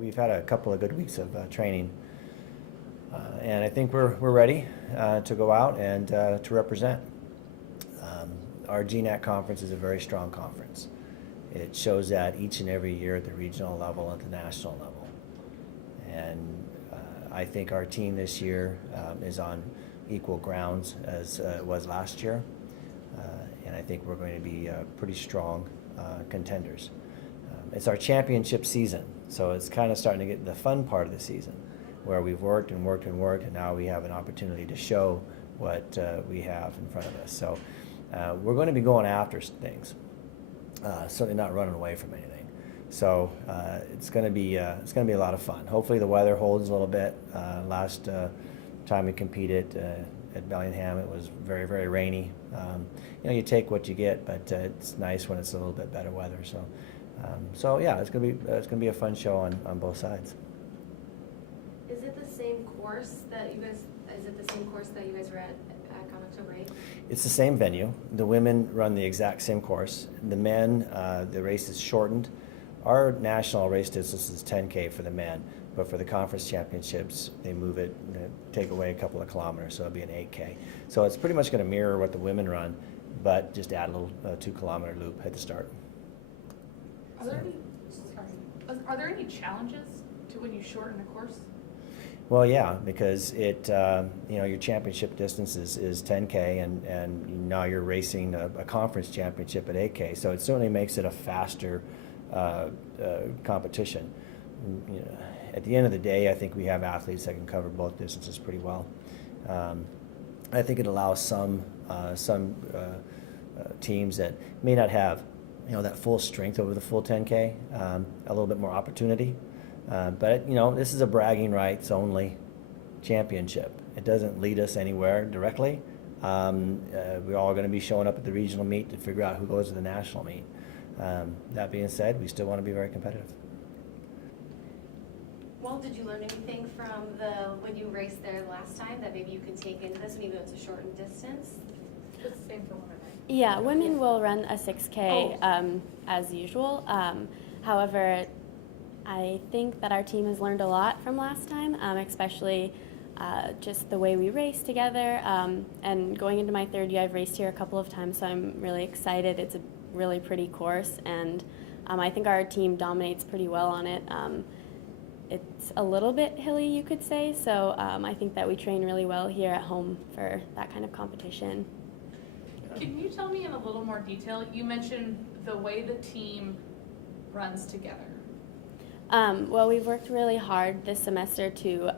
we've had a couple of good weeks of training, and I think we're ready to go out and to represent. Our GNAC conference is a very strong conference. It shows that each and every year at the regional level, at the national level. And I think our team this year is on equal grounds as it was last year. And I think we're going to be pretty strong contenders. It's our championship season, so it's kind of starting to get the fun part of the season, where we've worked and worked and worked, and now we have an opportunity to show what we have in front of us. So we're going to be going after things, certainly not running away from anything. So it's going to be a lot of fun. Hopefully the weather holds a little bit. Last time we competed at Bellingham, it was very, very rainy. You take what you get, but it's nice when it's a little bit better weather. So yeah, it's going to be a fun show on both sides. Is it the same course that you guys? Is it the same course that you guys were at on October 8th? It's the same venue. The women run the exact same course. The men, the race is shortened. Our national race distance is 10K for the men, but for the conference championships, they move it, take away a couple of kilometers, so it'll be an 8K. So it's pretty much going to mirror what the women run, but just add a little 2-kilometer loop at the start. Are there any challenges to when you shorten a course? Well, yeah, because your championship distance is 10K, and now you're racing a conference championship at 8K, so it certainly makes it a faster competition. At the end of the day, I think we have athletes that can cover both distances pretty well. I think it allows some teams that may not have that full strength over the full 10K, a little bit more opportunity. But this is a bragging rights only championship. It doesn't lead us anywhere directly. We're all going to be showing up at the regional meet to figure out who goes to the national meet. That being said, we still want to be very competitive. Well, did you learn anything from when you raced there last time that maybe you can take into this, even though it's a shortened distance? It's the same for women, right? Yeah, women will run a 6K as usual. However, I think that our team has learned a lot from last time, especially just the way we race together. And going into my third year, I've raced here a couple of times, so I'm really excited. It's a really pretty course, and I think our team dominates pretty well on it. It's a little bit hilly, you could say, so I think that we train really well here at home for that kind of competition. Can you tell me in a little more detail, you mentioned the way the team runs together. Well, we've worked really hard this semester to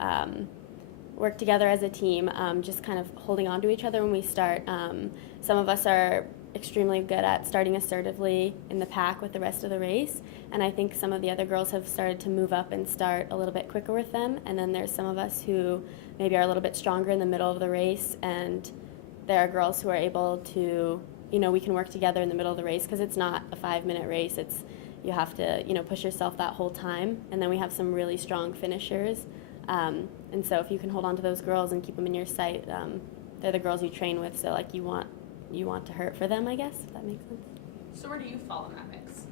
work together as a team, just kind of holding on to each other when we start. Some of us are extremely good at starting assertively in the pack with the rest of the race, and I think some of the other girls have started to move up and start a little bit quicker with them, and then there's some of us who maybe are a little bit stronger in the middle of the race, and there are girls who are able to, we can work together in the middle of the race because it's not a 5-minute race. You have to, push yourself that whole time, and then we have some really strong finishers, and so if you can hold on to those girls and keep them in your sight, they're the girls you train with, so like you want to hurt for them, I guess, if that makes sense. So where do you fall in that mix?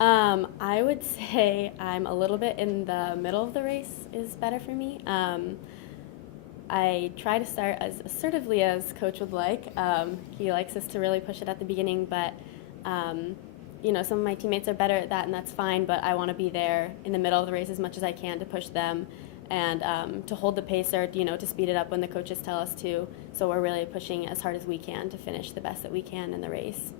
I would say I'm a little bit in the middle of the race is better for me. I try to start as assertively as coach would like. He likes us to really push it at the beginning, but some of my teammates are better at that, and that's fine, but I want to be there in the middle of the race as much as I can to push them and to hold the pace or, to speed it up when the coaches tell us to. So we're really pushing as hard as we can to finish the best that we can in the race.